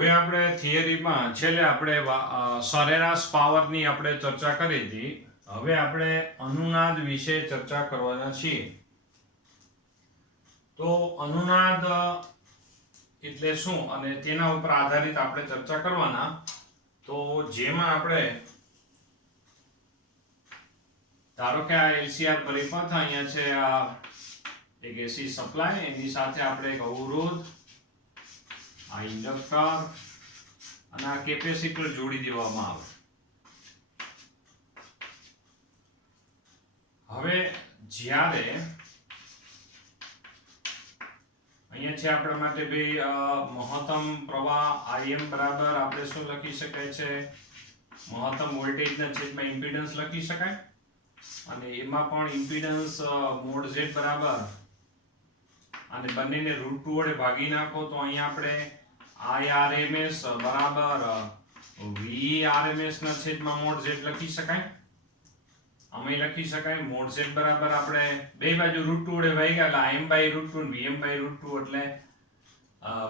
હવે આપણે થિયરીમાં છેલ્લે આપણે સરેરાશ પાવરની આપણે ચર્ચા કરી હતી. હવે આપણે અનુનાદ વિશે ચર્ચા કરવાના છીએ. તો અનુનાદ એટલે શું અને તેના ઉપર આધારિત આપણે ચર્ચા કરવાના. તો જેમાં આપણે ધારો કે આ એલસીઆર પરિપથ અહીંયા છે, આ એક એસી સપ્લાય, એની સાથે આપણે એક અવરોધ, આ ઇન્ડક્ટર અને આ કેપેસિટર જોડી દેવામાં આવે. હવે જ્યારે અહીંયા છે આપણા માટે ભાઈ મહત્તમ પ્રવાહ Im બરાબર આપણે શું લખી શકાય છે, મહત્તમ વોલ્ટેજના છેદમાં ઇમ્પિડન્સ લખી શકાય. અને એમાં પણ ઇમ્પિડન્સ મોડ z બરાબર, અને બંનેને √2 વડે ભાગી નાખો તો અહીંયા આપણે IRMS બરાબર VRMS ના છેદમાં મોડ z લખી શકાય. અમે લખી શકાય મોડ z બરાબર આપણે બે બાજુ √2 વડે ભાગ્યા એટલે Im/√2 અને Vm/√2 એટલે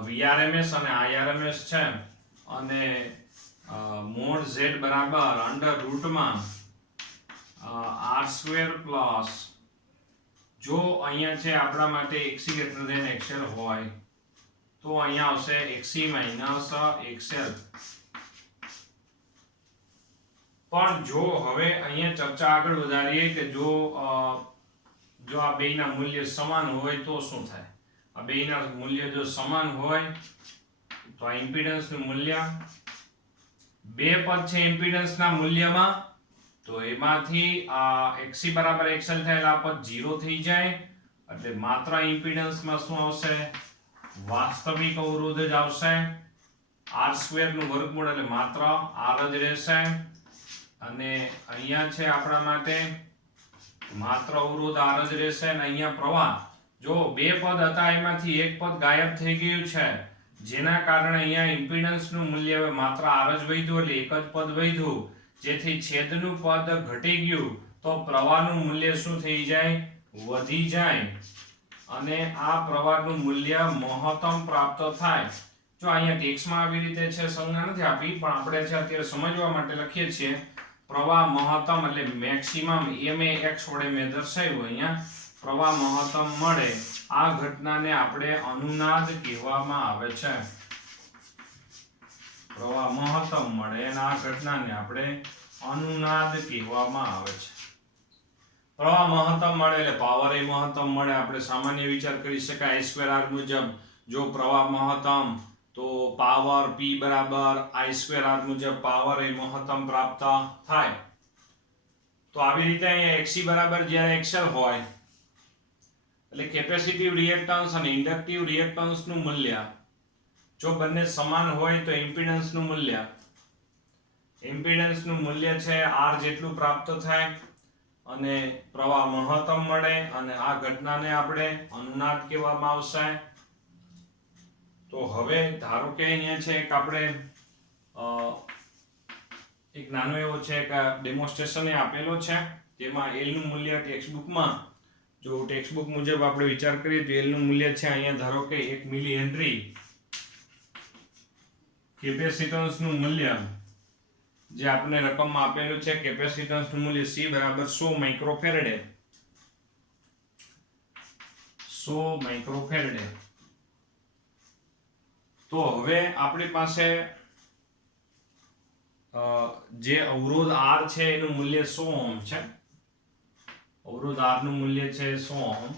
VRMS અને IRMS છે. અને મોડ z બરાબર અંડર રૂટમાં r² પ્લસ, જો અહીંયા છે આપણા માટે xc > xl હોય તો અહીંયા આવશે xc - xl. પણ જો હવે અહીંયા ચર્ચા આગળ વધારીએ કે જો આ બેયના મૂલ્ય સમાન હોય તો શું થાય. આ બેયના મૂલ્ય જો સમાન હોય તો આ ઇમ્પિડન્સનું મૂલ્ય, બે પદ છે ઇમ્પિડન્સના મૂલ્યમાં, તો એમાંથી આ xc બરાબર xl થાય એટલે આ પદ 0 થઈ જાય. એટલે માત્ર ઇમ્પિડન્સમાં શું આવશે, વાસ્તવિક અવરોધ જ આવશે. r² નું વર્ગમૂળ એટલે માત્ર r જ રહેશે. અને અહીંયા છે આપણા માટે માત્ર અવરોધ r જ રહેશે. અને અહીંયા પ્રવાહ, જો બે પદ હતા એમાંથી એક પદ ગાયબ થઈ ગયું છે, જેના કારણે અહીંયા ઇમ્પિડન્સનું મૂલ્ય હવે માત્ર r જ વધ્યું, એટલે એક જ પદ વધ્યું, જેથી છેદનું પદ ઘટી ગયું તો પ્રવાહનું મૂલ્ય શું થઈ જાય, વધી જાય. અને આ પ્રવાહનું મૂલ્ય મહત્તમ પ્રાપ્ત થાય. જો અહીંયા ટેક્સ્ટમાં આવી રીતે છે, સંજ્ઞા નથી આપી, પણ આપણે છે અત્યારે સમજવા માટે લખીએ છીએ. પ્રવાહ મહત્તમ એટલે મેક્સિમમ, ma x વડે મેં દર્શાવ્યું. અહીંયા પ્રવાહ મહત્તમ મળે, આ ઘટનાને આપણે અનુનાદ કહેવામાં આવે છે. પ્રવાહ મહત્તમ મળે અને આ ઘટનાને આપણે અનુનાદ કહેવામાં આવે છે. પ્રવાહ મહત્તમ મળે એટલે પાવર એ મહત્તમ મળે. આપણે સામાન્ય વિચાર કરી શકાય I²R મુજબ, જો પ્રવાહ મહત્તમ તો પાવર P બરાબર I²R મુજબ પાવર એ મહત્તમ પ્રાપ્ત થાય. તો આવી રીતે અહીંયા xc બરાબર જ્યારે xl હોય એટલે કેપેસિટિવ રિએક્ટન્સ અને ઇન્ડક્ટિવ રિએક્ટન્સનું મૂલ્ય જો બંને સમાન હોય તો ઇમ્પિડન્સનું મૂલ્ય છે r જેટલું પ્રાપ્ત થાય અને પ્રવાહ મહત્તમ મળે, અને આ ઘટનાને આપણે અનુનાદ કહેવામાં આવશે. તો હવે ધારો કે અહીંયા છે એક આપણે એક નાનો એવો છે એક ડેમોન્સ્ટ્રેશન આપેલો છે, જેમાં L નું મૂલ્ય ટેક્સ્ટબુકમાં, જો ટેક્સ્ટબુક મુજબ આપણે વિચાર કરીએ તો L નું મૂલ્ય છે અહીંયા ધારો કે 1 મિલી હેનરી. કેપેસિટન્સનું મૂલ્ય જે આપણે રકમમાં આપેલું છે, કેપેસિટન્સનું મૂલ્ય C બરાબર 100 માઇક્રોફેરેડે. 100 માઇક્રોફેરેડે. તો હવે આપણી પાસે જે અવરોધ R છે એનું મૂલ્ય 100 ઓહમ છે. અવરોધ R નું મૂલ્ય છે 100 ઓહમ.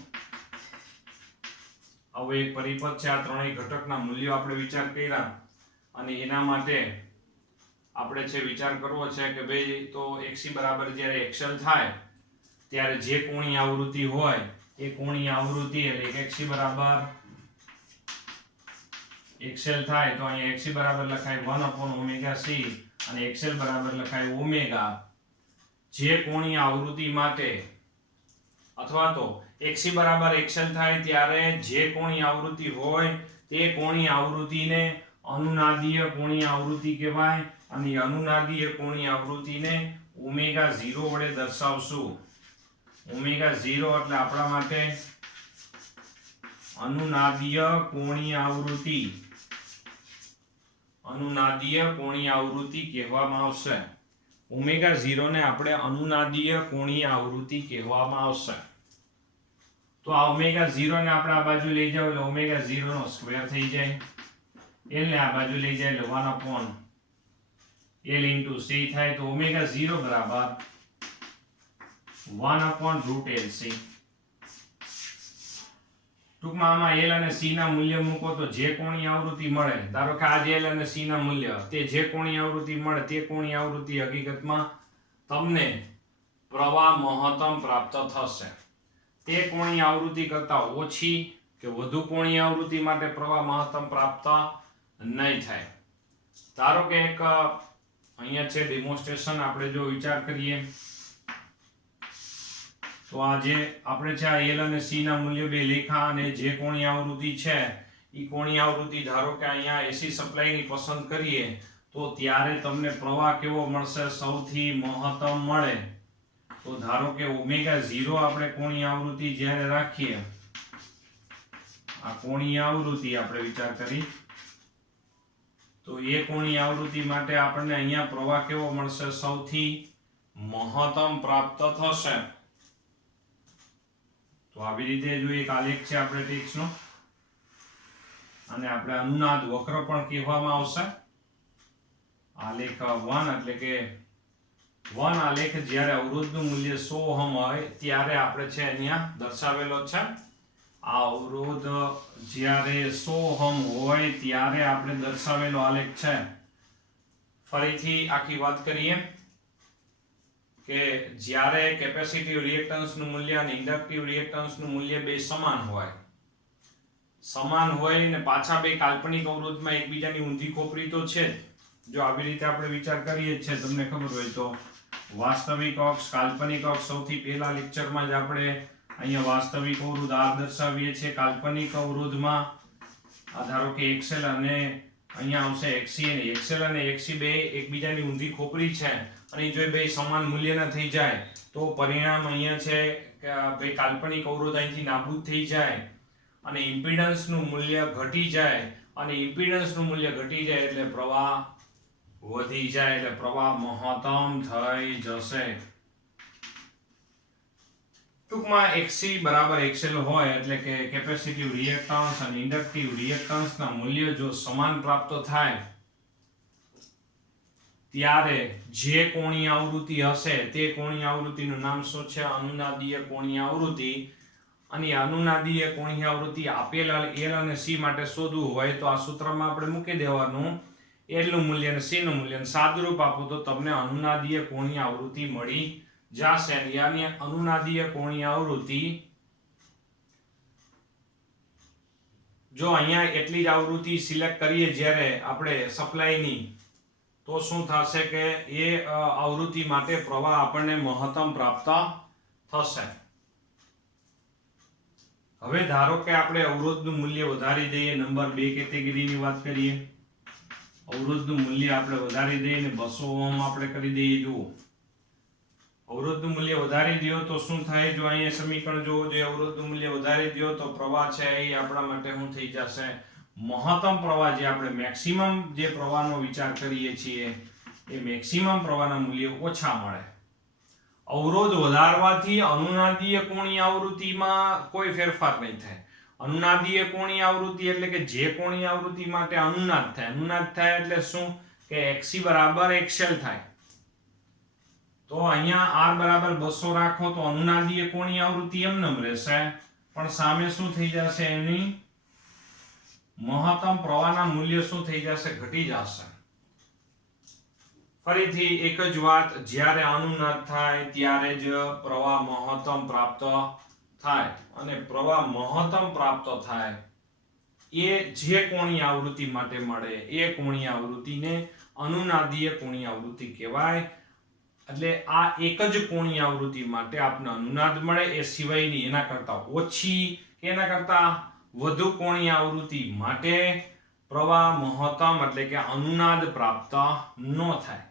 હવે એક પરિપથ છે, આ ત્રણેય ઘટકના મૂલ્યો આપણે વિચાર કર્યા, અને એના માટે આપણે છે વિચાર કરવો છે કે ભાઈ તો xc બરાબર જ્યારે xl થાય ત્યારે જે કોણીય આવૃત્તિ હોય એ કોણીય આવૃત્તિ એટલે xc બરાબર xl થાય તો અહીંયા xc બરાબર લખાય 1/ωc અને xl બરાબર લખાય ઓમેગા. જે કોણીય આવૃત્તિ માટે, અથવા તો xc બરાબર xl થાય ત્યારે જે કોણીય આવૃત્તિ હોય તે કોણીય આવૃત્તિને અનુનાદીય કોણીય આવૃત્તિ કહેવાય. અને અનુનાદીય કોણીય આવૃત્તિને ω0 વડે દર્શાવશું. ω0 એટલે આપણા માટે અનુનાદીય કોણીય આવૃત્તિ. અનુનાદીય કોણીય આવૃત્તિ કહેવામાં આવશે. ઓમેગા 0 ને આપણે અનુનાદીય કોણીય આવૃત્તિ કહેવામાં આવશે. તો આ ઓમેગા 0 ને આપણે આ બાજુ લઈ જાવ એટલે ઓમેગા 0 નો સ્ક્વેર થઈ જાય. L ને આ બાજુ લઈ જાય એટલે 1 upon L into C થાય. તો ઓમેગા 0 બરાબર 1 upon root LC. ટૂંકમાં આમાં L અને C ના મૂલ્ય મૂકો તો જે કોણીય આવૃત્તિ મળે, ધારો કે આ L અને C ના મૂલ્ય, તે જે કોણીય આવૃત્તિ મળે તે કોણીય આવૃત્તિ હકીકતમાં તમને પ્રવાહ મહત્તમ પ્રાપ્ત થશે. તે કોણીય આવૃત્તિ કરતા ઓછી કે વધુ કોણીય આવૃત્તિ માટે પ્રવાહ મહત્તમ પ્રાપ્ત નહીં થાય. ધારો કે એક અહીંયા છે ડેમોન્સ્ટ્રેશન, આપણે જો વિચાર કરીએ તો આ જે આપણે છે આ L અને C ના મૂલ્ય બે લેખા અને જે કોણીય આવૃત્તિ છે એ કોણીય આવૃત્તિ ધારો કે અહીંયા AC સપ્લાયની પસંદ કરીએ તો ત્યારે તમને પ્રવાહ કેવો મળશે, સૌથી મહત્તમ મળે. તો ધારો કે ઓમેગા 0 આપણે કોણીય આવૃત્તિ જ્યારે રાખીએ, આ કોણીય આવૃત્તિ આપણે વિચાર કરી તો એ કોણીય આવૃત્તિ માટે આપણને અહીંયા પ્રવાહ કેવો મળશે, સૌથી મહત્તમ પ્રાપ્ત થશે. તો આવી રીતે જો એક આલેખ છે આપણે ટેક્સનો, અને આપણે અનુનાદ વક્ર પણ કહેવામાં આવશે. આલેખ 1 એટલે કે 1 આલેખ જ્યારે અવરોધનું મૂલ્ય 100 ઓહમ હોય ત્યારે આપણે છે અહીંયા દર્શાવેલો છે. આ અવરોધ જ્યારે 100 ઓહમ હોય ત્યારે આપણે દર્શાવેલો આલેખ છે. ફરીથી આખી વાત કરીએ કે જ્યારે કેપેસિટિવ રિએક્ટન્સનું મૂલ્ય અને ઇન્ડક્ટિવ રિએક્ટન્સનું મૂલ્ય બે સમાન હોય ને પાછા બે કાલ્પનિક અવરોધમાં એકબીજાની ઊંધી ખોપરી તો છે જ. જો આવી રીતે આપણે વિચાર કરીએ છીએ, તમને ખબર હોય તો વાસ્તવિક અક્ષ, કાલ્પનિક અક્ષ, સૌથી પહેલા લેક્ચરમાં જ આપણે અહીંયા વાસ્તવિક અવરોધ R દર્શાવીએ છીએ. કાલ્પનિક અવરોધમાં ધારો કે XL અને અહીંયા આવશે XC, અને XL અને XC બે એકબીજાની ઊંધી ખોપરી છે અને જો બે સમાન મૂલ્યના થઈ જાય તો પરિણામ અહીંયા છે કે બે કાલ્પનિક અવરોધ અહીંથી નાબૂદ થઈ જાય અને ઇમ્પિડન્સનું મૂલ્ય ઘટી જાય, અને ઇમ્પિડન્સનું મૂલ્ય ઘટી જાય એટલે પ્રવાહ વધી જાય, એટલે પ્રવાહ મહત્તમ થઈ જશે. ટૂંકમાં XC બરાબર XL હોય એટલે કે કેપેસિટિવ રિએક્ટન્સ અને ઇન્ડક્ટિવ રિએક્ટન્સના મૂલ્ય જો સમાન પ્રાપ્ત થાય ત્યારે જે કોણીય આવૃત્તિ હશે તે કોણીય આવૃત્તિનું નામ શું છે, અનુનાદીય કોણીય આવૃત્તિ. અને અનુનાદીય કોણીય આવૃત્તિ આપેલ L અને C માટે શોધવું હોય તો આ સૂત્રમાં આપણે મૂકી દેવાનું L નું મૂલ્ય અને C નું મૂલ્ય, સાદુરૂપ આપો તો તમને અનુનાદીય કોણીય આવૃત્તિ મળી જશે. યાની અનુનાદીય કોણીય આવૃત્તિ જો અહીંયા એટલી જ આવૃત્તિ સિલેક્ટ કરીએ જ્યારે આપણે સપ્લાયની, તો શું થશે કે એ આવૃત્તિ માટે પ્રવાહ આપણને મહત્તમ પ્રાપ્ત થશે. હવે ધારો કે આપણે અવરોધનું મૂલ્ય વધારી દઈએ, નંબર 2 કેટેગરીની વાત કરીએ. અવરોધનું મૂલ્ય આપણે વધારી દઈએ અને 200 ઓહમ આપણે કરી દઈએ. જુઓ, અવરોધનું મૂલ્ય વધારી દો તો શું થાય, જો અહીંયા સમીકરણ જોવો જોઈએ, અવરોધનું મૂલ્ય વધારી દો તો પ્રવાહ છે એ આપણા માટે શું થઈ જશે, મહત્તમ પ્રવાહ, જે આપણે મેક્સિમમ જે પ્રવાહનો વિચાર કરીએ છીએ એ મેક્સિમમ પ્રવાહના મૂલ્ય ઓછા મળે. અવરોધ વધારવાથી અનુનાદીય કોણીય આવૃત્તિમાં કોઈ ફેરફાર નહીં થાય. અનુનાદીય કોણીય આવૃત્તિ એટલે કે જે કોણીય આવૃત્તિ માટે અનુનાદ થાય. અનુનાદ થાય એટલે શું કે XC બરાબર XL થાય. તો અહીંયા R બરાબર 200 રાખો તો અનુનાદીય કોણીય આવૃત્તિ એમનેમ રહેશે, પણ સામે શું થઈ જશે, એની મહત્તમ પ્રવાહના મૂલ્ય શું થઈ જશે, ઘટી જશે. ફરીથી એક જ વાત, જ્યારે અનુનાદ થાય ત્યારે જ પ્રવાહ મહત્તમ પ્રાપ્ત થાય, અને પ્રવાહ મહત્તમ પ્રાપ્ત થાય એ જે કોણીય આવૃત્તિ માટે મળે એ કોણીય આવૃત્તિને અનુનાદીય કોણીય આવૃત્તિ કહેવાય. એટલે આ એક જ કોણીય આવૃત્તિ માટે આપણને અનુનાદ મળે, એ સિવાયની એના કરતા ઓછી કે એના કરતા વધુ કોણીય આવૃત્તિ માટે પ્રવાહ મહત્તમ એટલે કે અનુનાદ પ્રાપ્ત ન થાય.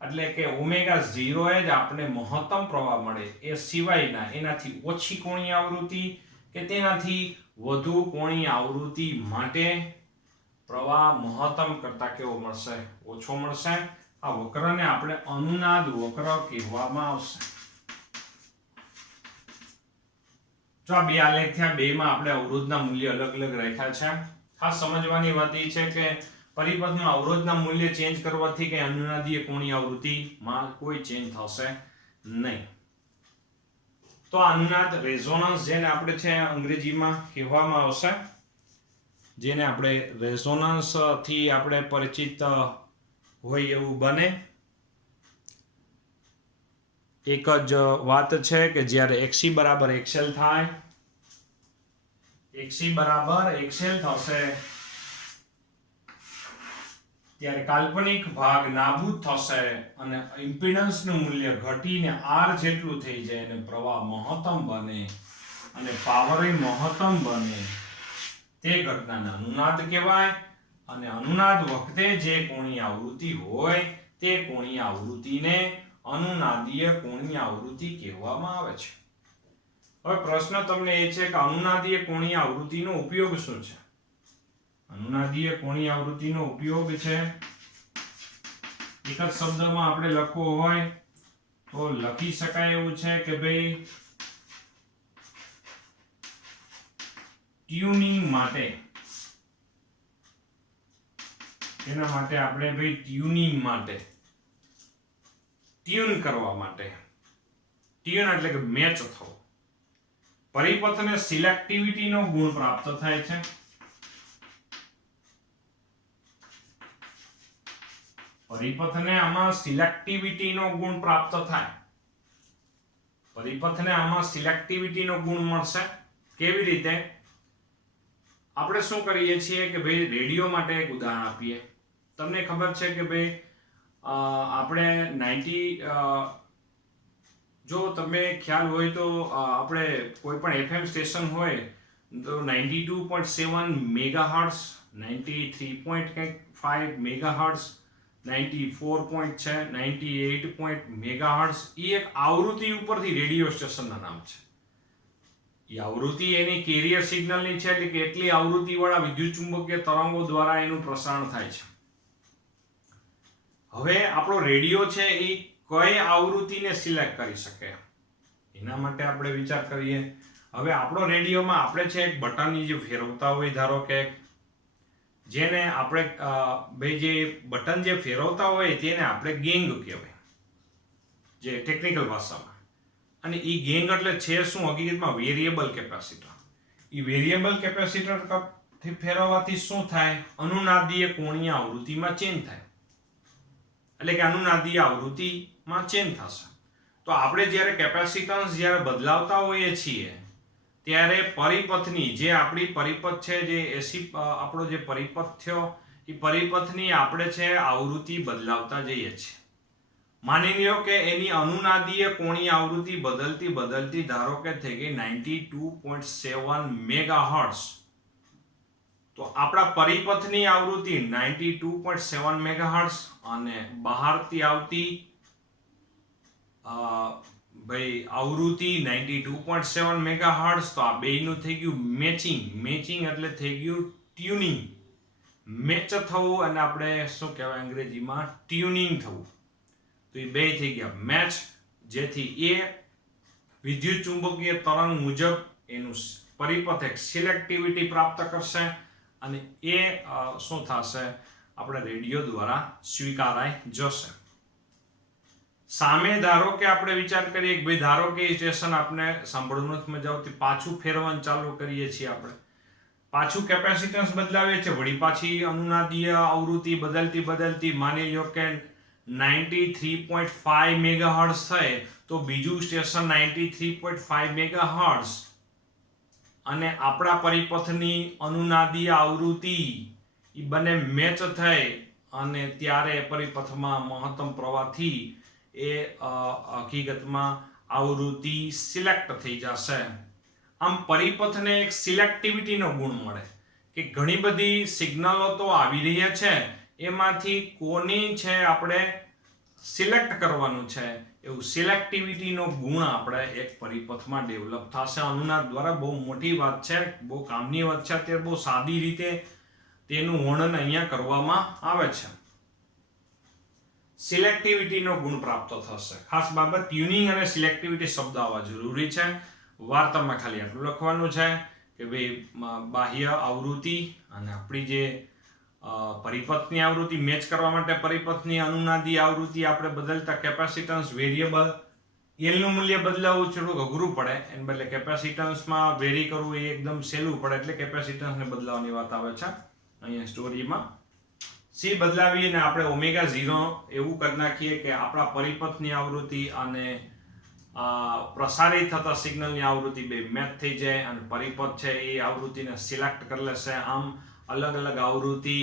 એટલે કે ઓમેગા 0 એ જ આપણે મહત્તમ પ્રવાહ મળે, એ સિવાયના એનાથી ઓછી કોણીય આવૃત્તિ કે તેનાથી વધુ કોણીય આવૃત્તિ માટે પ્રવાહ મહત્તમ કરતા કેવો મળશે? ઓછો મળશે. આ વક્રને આપણે અનુનાદ વક્ર કહેવામાં આવશે. જો આ બે આલેખ થયા, બેમાં આપણે અવરોધના મૂલ્ય અલગ અલગ રાખ્યા છે. ખાસ સમજવાની વાત એ છે કે પરિપથમાં અવરોધના મૂલ્ય ચેન્જ કરવાથી કે અનુનાદીય કોણીય આવૃત્તિમાં કોઈ ચેન્જ થશે નહીં. તો અનુનાદ રેઝોનન્સ જેને આપણે છે અંગ્રેજીમાં કહેવામાં આવશે, જેને આપણે રેઝોનન્સ થી આપણે પરિચિત હોય એવું બને. એક જ વાત છે કે જ્યારે XC બરાબર XL થાય, XC બરાબર XL થશે ત્યારે કાલ્પનિક ભાગ નાબૂદ થશે અને ઇમ્પિડન્સનું મૂલ્ય ઘટીને R જેટલું થઈ જાય અને પ્રવાહ મહત્તમ બને અને પાવર મહત્તમ બને. તે ઘટનાને અનુનાદ કહેવાય. અને અનુનાદ વખતે જે કોણીય આવૃત્તિ હોય તે કોણીય આવૃત્તિને અનુનાદીય કોણીય આવૃત્તિ કહેવામાં આવે છે. હવે પ્રશ્ન તમને એ છે કે અનુનાદીય કોણીય આવૃત્તિનો ઉપયોગ શું છે? અનુનાદીય કોણીય આવૃત્તિનો ઉપયોગ છે, એક જ શબ્દમાં આપણે લખવો હોય તો લખી શકાય એવું છે કે ભાઈ ટ્યુનિંગ માટે. એના માટે આપણે ભાઈ ટ્યુનિંગ માટે, ટ્યુન કરવા માટે. ટ્યુન એટલે કે મેચ થવો. પરિપથને સિલેક્ટિવિટીનો ગુણ પ્રાપ્ત થાય છે. પરિપથને આમાં સિલેક્ટિવિટીનો ગુણ પ્રાપ્ત થાય. પરિપથને આમાં સિલેક્ટિવિટીનો ગુણ મળશે. કેવી રીતે? આપણે શું કરીએ છીએ કે ભાઈ રેડિયો માટે એક ઉદાહરણ આપીએ. તમને ખબર છે કે ભાઈ આપણે 90 જો તમે ખ્યાલ હોય તો આપણે કોઈ પણ FM સ્ટેશન હોય તો 92.7 મેગાહર્ટ્ઝ, 93.5 મેગાહર્ટ્ઝ, 94.98 મેગાહર્ટ્ઝ એ એક આવૃત્તિ ઉપરથી રેડિયો સ્ટેશનના નામ છે. એ આવૃત્તિ એની કેરિયર સિગ્નલની છે, એટલે કે એટલી આવૃત્તિવાળા વિદ્યુત ચુંબકીય તરંગો દ્વારા એનું પ્રસારણ થાય છે. હવે આપણો રેડિયો છે એ કઈ આવૃત્તિને સિલેક્ટ કરી શકે એના માટે આપણે વિચાર કરીએ. હવે આપણો રેડિયોમાં આપણે છે એક બટન જે ફેરવતા હોય, ધારો કે જેને આપણે ભાઈ જે બટન જે ફેરવતા હોય તેને આપણે ગેંગ કહેવાય જે ટેકનિકલ ભાષામાં. અને એ ગેંગ એટલે છે શું? હકીકતમાં વેરિયેબલ કેપેસિટર. એ વેરિયેબલ કેપેસિટર ફેરવવાથી શું થાય? અનુનાદીય કોણીય આવૃત્તિમાં ચેન્જ થાય. એટલે કે અનુનાદીય આવૃત્તિમાં ચેન્જ થશે. તો આપણે જ્યારે કેપેસિટન્સ જ્યારે બદલાવતા હોઈએ છીએ ત્યારે પરિપથની જે આપણી પરિપથ છે, જે એસી આપણો જે પરિપથ થયો, એ પરિપથની આપણે છે આવૃત્તિ બદલાવતા જઈએ છીએ. માની લ્યો કે એની અનુનાદીય કોણીય આવૃત્તિ બદલતી બદલતી ધારો કે થઈ ગઈ 92.7 મેગાહર્ટ્ઝ. તો આપણા પરિપથની આવૃત્તિ 92.7 મેગાહર્ટ્ઝ અને બહારથી આવતી ભાઈ આવૃત્તિ 92.7 મેગાહર્ટ્ઝ. તો આ બેયનું થઈ ગયું મેચિંગ. મેચિંગ એટલે થઈ ગયું ટ્યુનિંગ. મેચ થવું અને આપણે શું કહેવાય અંગ્રેજીમાં ટ્યુનિંગ થવું. તો એ બે થઈ ગયા મેચ, જેથી એ વિદ્યુત ચુંબકીય તરંગ મુજબ એનું પરિપથ એક સિલેક્ટિવિટી પ્રાપ્ત કરશે અને એ શું થશે? આપણે રેડિયો દ્વારા સ્વીકારાઈ જશે. સામે ધારો કે આપણે વિચાર કરીએ કે ભાઈ ધારો કે સ્ટેશન આપણે સાંભળવું નથી મજા આવતી, પાછું ફેરવવાનું ચાલુ કરીએ છીએ, આપણે પાછું કેપેસિટન્સ બદલાવીએ છીએ, વળી પાછી અનુનાદીય આવૃત્તિ બદલતી બદલતી માની લો કે 93.5 મેગાહર્ટ્ઝ થાય તો બીજું સ્ટેશન 93.5 મેગાહર્ટ્ઝ અને આપણા પરિપથની અનુનાદીય આવૃત્તિ એ બંને મેચ થઈ અને ત્યારે પરિપથમાં મહત્તમ પ્રવાહથી એ હકીકતમાં આવૃત્તિ સિલેક્ટ થઈ જશે. આમ પરિપથને એક સિલેક્ટિવિટીનો ગુણ મળે કે ઘણી બધી સિગ્નલો તો આવી રહ્યા છે, એમાંથી કોની છે આપણે સિલેક્ટ કરવાનું છે, એવું સિલેક્ટિવિટીનો ગુણ આપણે એક પરિપથમાં ડેવલપ થશે અનુનાદ દ્વારા. બહુ મોટી વાત છે, બહુ કામની વાત છે. અત્યારે બહુ સાદી રીતે તેનું વર્ણન અહીંયા કરવામાં આવે છે. સિલેક્ટિવિટીનો ગુણ પ્રાપ્ત થશે. ખાસ બાબત, ટ્યુનિંગ અને સિલેક્ટિવિટી શબ્દ આવવા જરૂરી છે. વાર્તામાં ખાલી આટલું લખવાનું છે કે ભાઈ બાહ્ય આવૃત્તિ અને આપણી જે પરિપથની આવૃત્તિ મેચ કરવા માટે પરિપથની અનુનાદી આવૃત્તિ આપણે બદલતા કેપેસિટન્સ વેરિયેબલ એલનું મૂલ્ય બદલાવવું થોડુંક અઘરું પડે, એને બદલે કેપેસિટન્સમાં વેરી કરવું એ એકદમ સહેલું પડે, એટલે કેપેસિટન્સને બદલાવવાની વાત આવે છે અહીંયા સ્ટોરીમાં. સી બદલાવીએ ને આપણે ઓમેગા 0 એવું કરી નાખીએ કે આપણા પરિપથની આવૃત્તિ અને પ્રસારિત થતા સિગ્નલની આવૃત્તિ બે મેચ થઈ જાય અને પરિપથ છે એ આવૃત્તિને સિલેક્ટ કરી લેશે. આમ અલગ અલગ આવૃત્તિ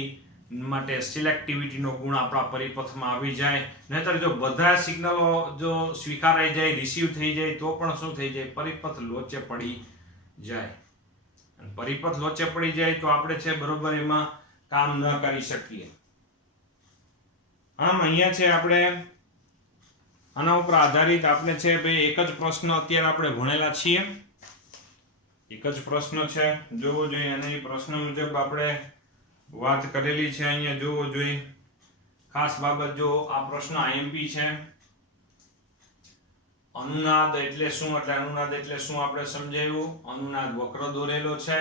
માટે સિલેક્ટિવિટીનો ગુણ આપણા પરિપથમાં આવી જાય. નહીંતર જો બધા સિગ્નલો જો સ્વીકારાઈ જાય, રિસીવ થઈ જાય તો પણ શું થઈ જાય, પરિપથ લોચે પડી જાય. અને પરિપથ લોચે પડી જાય તો આપણે છે બરોબર એમાં કામ ન કરી શકીએ. આમ અહીંયા છે આપણે આના ઉપર આધારિત આપણે છે ભાઈ એક જ પ્રશ્ન અત્યારે આપણે ભણેલા છીએ. એક જ પ્રશ્ન છે, જોવો જોઈએ. અને એ પ્રશ્ન મુજબ આપણે વાત કરેલી છે અહીંયા, જોવો જોઈએ. ખાસ બાબત, જો આ પ્રશ્ન આઈએમપી છે. અનુનાદ એટલે શું, એટલે અનુનાદ એટલે શું આપણે સમજાવ્યું. અનુનાદ વક્ર દોરેલો છે,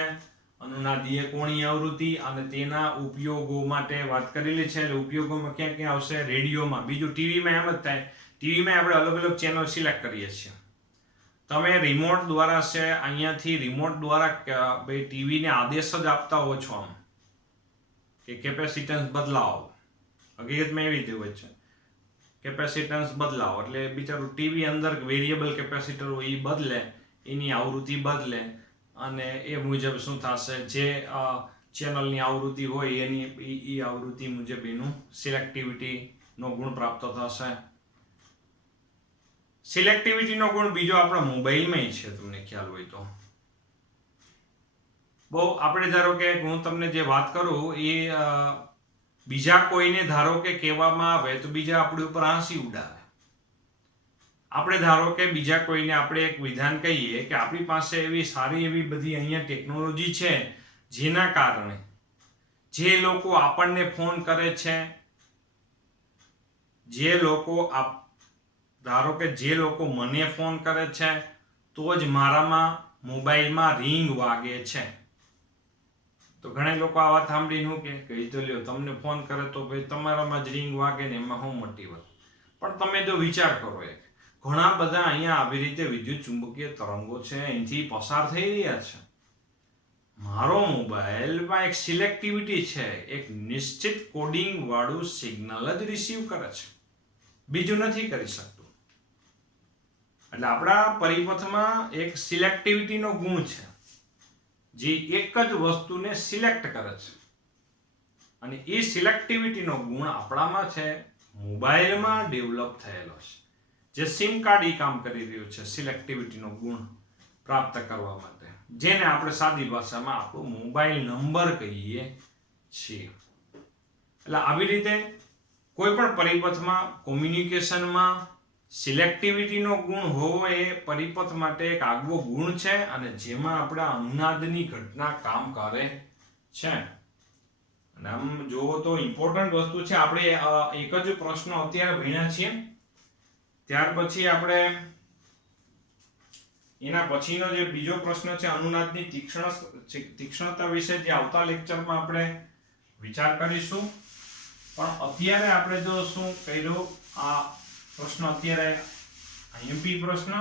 અનુનાદીય કોણીય આવૃત્તિ અને તેના ઉપયોગો માટે વાત કરેલી છે. એટલે ઉપયોગોમાં ક્યાં ક્યાં આવશે, રેડિયોમાં. બીજું ટીવીમાં એમ જ થાય, ટીવીમાં આપણે અલગ અલગ ચેનલ સિલેક્ટ કરીએ છીએ. તમે રિમોટ દ્વારા છે અહીંયાથી રિમોટ દ્વારા ભાઈ ટીવીને આદેશ જ આપતા હો છો આમ કે કેપેસિટન્સ બદલાવો. હકીકતમાં એવી જ હોય છે, કેપેસિટન્સ બદલાવો એટલે બિચારું ટીવી અંદર વેરિયેબલ કેપેસિટર હોય એ બદલે, એની આવૃત્તિ બદલે અને એ મુજબ શું થશે, જે ચેનલની આવૃત્તિ હોય એની એ આવૃત્તિ મુજબ એનું સિલેક્ટિવિટીનો ગુણ પ્રાપ્ત થશે. સિલેક્ટિવિટીનો ગુણ બીજો આપણા મોબાઈલમાં છે, તમને ખ્યાલ હોય તો. બહુ આપણે ધારો કે હું તમને જે વાત કરું એ બીજા કોઈને ધારો કે કહેવામાં આવે તો બીજા આપણી ઉપર હાંસી ઉડાવે. આપણે ધારો કે બીજા કોઈને આપણે એક વિધાન કહીએ કે આપણી પાસે એવી સારી એવી બધી અહીંયા ટેકનોલોજી છે જેના કારણે જે લોકો આપણને ફોન કરે છે, જે લોકો ધારો કે જે લોકો મને ફોન કરે છે તો જ મારામાં મોબાઈલમાં રિંગ વાગે છે. તો ઘણા લોકો આ વાત સાંભળીને શું કે કહી તો લ્યો, તમને ફોન કરે તો ભાઈ તમારામાં જ રિંગ વાગે ને એમાં શું મોટી વાત. પણ તમે જો વિચાર કરો, એક ઘણા બધા અહીંયા આવી રીતે વિદ્યુત ચુંબકીય તરંગો છે અહીંથી પસાર થઈ રહ્યા છે. મારો મોબાઈલમાં એક સિલેક્ટિવિટી છે, એક નિશ્ચિત કોડિંગ વાળું સિગ્નલ જ રિસીવ કરે છે, બીજું નથી કરી શકતું. એટલે આપણા પરિપથમાં એક સિલેક્ટિવિટીનો ગુણ છે જે એક જ વસ્તુને સિલેક્ટ કરે છે. અને એ સિલેક્ટિવિટીનો ગુણ આપણામાં છે મોબાઈલમાં ડેવલપ થયેલો છે. જે સિમ કાર્ડ એ કામ કરી રહ્યું છે સિલેક્ટિવિટીનો ગુણ પ્રાપ્ત કરવા માટે, જેને આપણે સાદી ભાષામાં આપણો મોબાઈલ નંબર કહીએ છીએ. એટલે આવી રીતે કોઈ પણ પરિપથમાં કોમ્યુનિકેશનમાં સિલેક્ટિવિટીનો ગુણ હોવો એ પરિપથ માટે એક આગવો ગુણ છે અને જેમાં આપણા અનુનાદની ઘટના કામ કરે છે. અને આમ જોવો તો ઇમ્પોર્ટન્ટ વસ્તુ છે. આપણે એક જ પ્રશ્ન અત્યારે ભણ્યા છીએ, ત્યાર પછી આપણે એના પછીનો જે બીજો પ્રશ્ન છે અનુનાદની તીક્ષ્ણતા વિશે, જે આવતા લેક્ચરમાં આપણે વિચાર કરીશું. પણ અત્યારે આપણે જો શું કર્યું, આ પ્રશ્ન અત્યારે આઈએમપી પ્રશ્ન.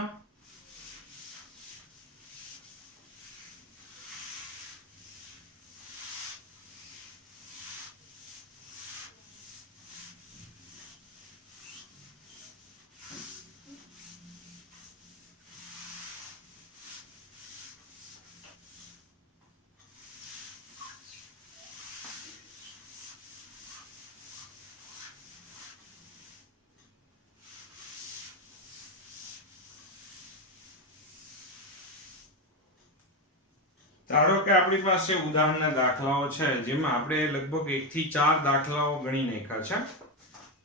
ધારો કે આપણી પાસે ઉદાહરણના દાખલાઓ છે જેમાં આપણે લગભગ 1 થી 4 દાખલાઓ ગણી નાખ્યા છે.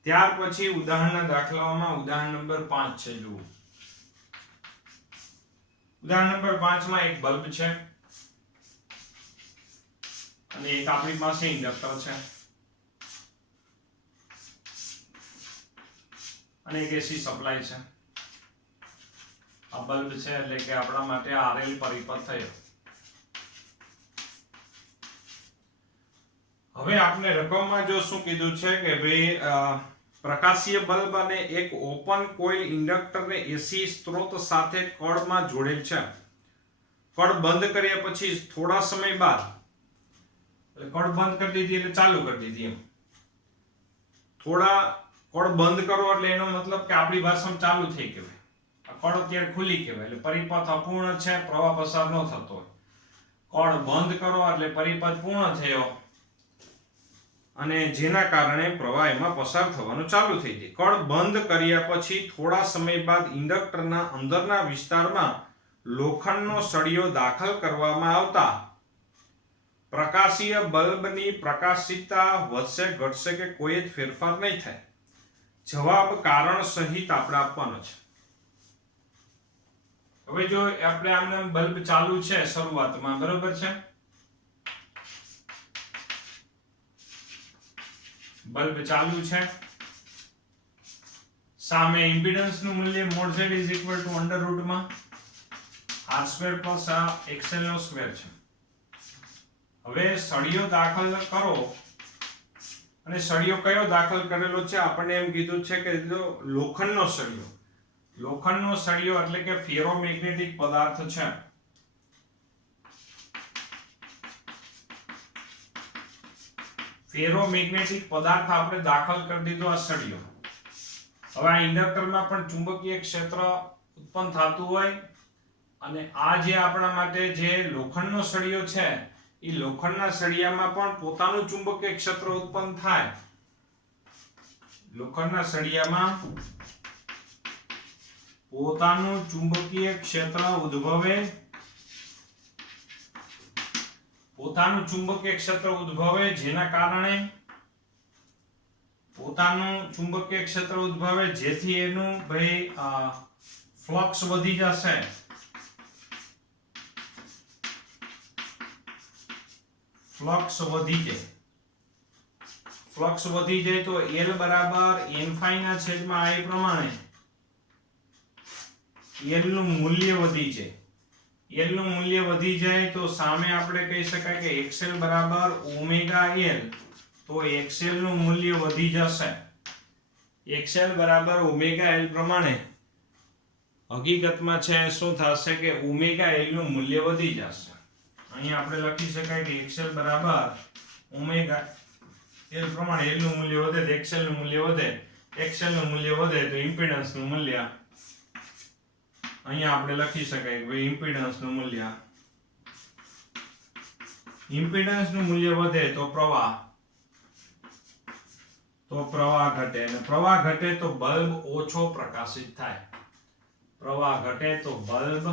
ત્યાર પછી ઉદાહરણના દાખલાઓમાં ઉદાહરણ નંબર 5 છે. જુઓ, ઉદાહરણ નંબર 5 માં એક બલ્બ છે અને એક આપણી પાસે ઇન્ડક્ટર છે અને એક એસી સપ્લાય છે. આ બલ્બ છે એટલે કે આપણા માટે આરએલ પરિપથ થયો. હવે આપણે રકમમાં જો શું કીધું છે કે ભાઈ પ્રકાશીય બલ્બ અને એક ઓપન કોઇલ ઇન્ડક્ટરને એસી સ્ત્રોત સાથે કળમાં જોડેલ છે. કળ બંધ કર્યા પછી થોડા સમય બાદ કળ બંધ કરી દીધી એટલે ચાલુ કરી દીધી એમ. થોડા કળ બંધ કરો એટલે એનો મતલબ કે આપણી ભાષામાં ચાલુ થઈ ગયું. કળ અત્યારે ખુલ્લી કહેવાય એટલે પરિપથ અપૂર્ણ છે, પ્રવાહ પસાર ન થતો હોય. કળ બંધ કરો એટલે પરિપથ પૂર્ણ થયો અને જેના કારણે પ્રવાહ એમાં પસાર થવાનું ચાલુ થઈ જાય. કળ બંધ કર્યા પછી થોડા સમય બાદ ઇન્ડક્ટરના અંદરના વિસ્તારમાં લોખંડનો સળિયો દાખલ કરવામાં આવતા પ્રકાશીય બલ્બની પ્રકાશિતતા વધશે ઘટશે કે કોઈ જ ફેરફાર નહીં થાય. જવાબ કારણ સહિત આપણે આપવાનો છે. હવે જો આપણે આમને બલ્બ ચાલુ છે શરૂઆતમાં, બરોબર છે, બલ્બ ચાલુ છે, સામે ઇમ્પિડન્સ નું મૂલ્ય mod z = √r² plus xl નો સ્ક્વેર છે. હવે સળિયો દાખલ કરો અને સળિયો કયો દાખલ કરેલો છે? આપણને એમ કીધું છે કે લોખંડનો સળિયો. લોખંડનો સળિયો એટલે કે ફેરોમેગ્નેટિક પદાર્થ છે. ફેરોમેગ્નેટિક પદાર્થ આપણે દાખલ કરી દીધો આ સળિયો. હવે આ ઇન્ડક્ટરમાં પણ ચુંબકીય ક્ષેત્ર ઉત્પન્ન થતું હોય અને આ જે આપણા માટે જે લોખંડનો સળિયો છે એ લોખંડના સળિયામાં પણ પોતાનું ચુંબકીય ક્ષેત્ર ઉત્પન્ન થાય. લોખંડના સળિયામાં પોતાનું ચુંબકીય ક્ષેત્ર ઉદ્ભવે, પોતાનું ચુંબકીય ક્ષેત્ર ઉદ્ભવે જેના કારણે પોતાનું ચુંબકીય ક્ષેત્ર ઉદ્ભવે જેથી એનું ભાઈ ફ્લક્સ વધી જશે. ફ્લક્સ વધી જાય. ફ્લક્સ વધી જાય તો L = n ના છેદમાં I પ્રમાણે L નું મૂલ્ય વધી જાય. L નું મૂલ્ય વધી જાય તો સામે આપણે કહી શકાય કે XL = ω/L. તો XL નું મૂલ્ય વધી જશે. XL = ω/L પ્રમાણે હકીકતમાં છે શું થશે કે ω/L નું મૂલ્ય વધી જશે. અહીં આપણે લખી શકાય કે XL = ω/L પ્રમાણે L નું મૂલ્ય વધે તો XL નું મૂલ્ય વધે. XL નું મૂલ્ય વધે તો ઇમ્પિડન્સ નું મૂલ્ય અહીંયા આપણે લખી શકાય કે ઇમ્પિડન્સ નું મૂલ્ય વધે તો પ્રવાહ ઘટે અને પ્રવાહ ઘટે તો બલ્બ ઓછો પ્રકાશિત થાય. પ્રવાહ ઘટે તો બલ્બ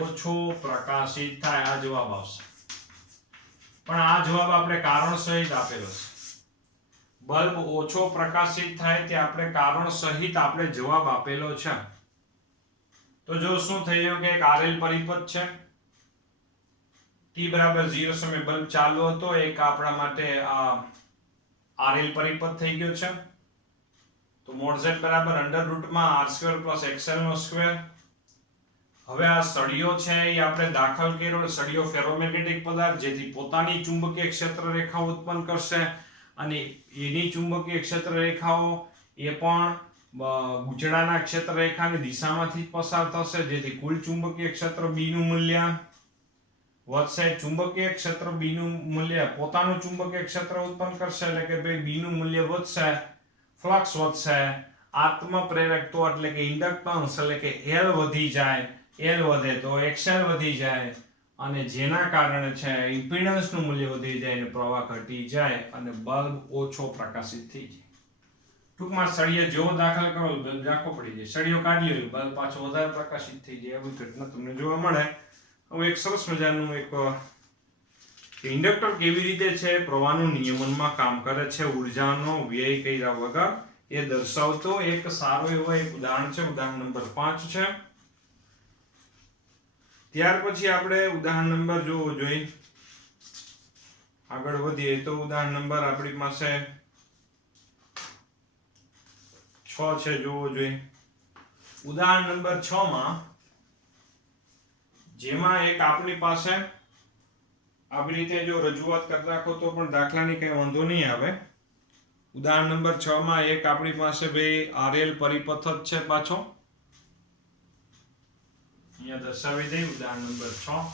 ઓછો પ્રકાશિત થાય. આ જવાબ આવશે. પણ આ જવાબ આપણે કારણ સહિત આપેલો છે. બલ્બ ઓછો પ્રકાશિત થાય તે આપણે કારણ સહિત આપણે જવાબ આપેલો છે. તો જો શું થઈ ગયું કે એક RL પરિપથ છે, t = 0 સમય બલ્બ ચાલુ હતો, એક આપણા માટે RL પરિપથ થઈ ગયો છે. તો mod z = √r² + xl નો સ્ક્વેર. હવે આ સળિયો છે એ આપણે દાખલ કર્યો. સળિયો ફેરોમેગ્નેટિક પદાર્થ જેથી પોતાની ચુંબકીય ક્ષેત્ર રેખાઓ ઉત્પન્ન કરશે અને એની ચુંબકીય ક્ષેત્ર રેખાઓ એ પણ ગૂંચળાના ક્ષેત્ર રેખાની દિશામાંથી પસાર થશે જેથી કુલ ચુંબકીય ક્ષેત્ર B નું મૂલ્ય વધશે. ચુંબકીય ક્ષેત્ર B નું મૂલ્ય પોતાનું ચુંબકીય ક્ષેત્ર ઉત્પન્ન કરશે એટલે કે ભાઈ B નું મૂલ્ય વધશે, ફ્લક્સ વધશે. આત્મપ્રેરકત્વ એટલે કે ઇન્ડક્ટન્સ એટલે કે L વધી જાય. L વધે તો XL વધી જાય અને જેના કારણે છે ઇમ્પિડન્સ નું મૂલ્ય વધી જાય અને પ્રવાહ ઘટી જાય અને બલ્બ ઓછો પ્રકાશિત થઈ જાય. ટૂંકમાં સળિયો જેવો દાખલ કરો બલ્બ ઝાંખો પડી જાય. સળિયો કાઢી લો બલ્બ પાછો વધારે પ્રકાશિત થઈ જાય. એવી ઘટના તમને જોવા મળે. હવે એક સરસ મજાનું એક ઇન્ડક્ટર કેવી રીતે છે પ્રવાહનું નિયમનમાં કામ કરે છે ઉર્જાનો વ્યય કર્યા વગર એ દર્શાવતો એક સારો એવો એક ઉદાહરણ છે. ઉદાહરણ નંબર 5 છે. ત્યાર પછી આપણે ઉદાહરણ નંબર જોવો જોઈએ. આગળ વધીએ તો ઉદાહરણ નંબર આપણી પાસે 6 છે, જોવો જોઈએ. ઉદાહરણ નંબર 6 માં જેમાં એક આપણી પાસે આવી રીતે જો રજૂઆત કરી નાખો તો પણ દાખલાની કઈ વાંધો નહીં આવે. ઉદાહરણ નંબર 6 માં એક આપણી પાસે ભાઈ RL પરિપથ જ છે પાછો. અહીંયા દર્શાવી દઈએ ઉદાહરણ નંબર 6.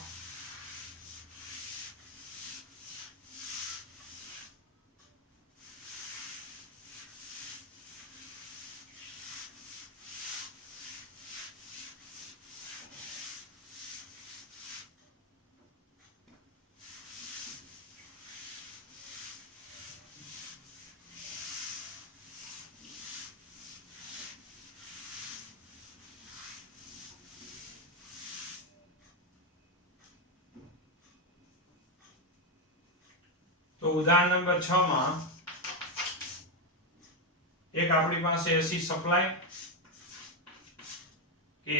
તો ઉદાહરણ નંબર 6 માં એક આપણી પાસે એસી સપ્લાય કે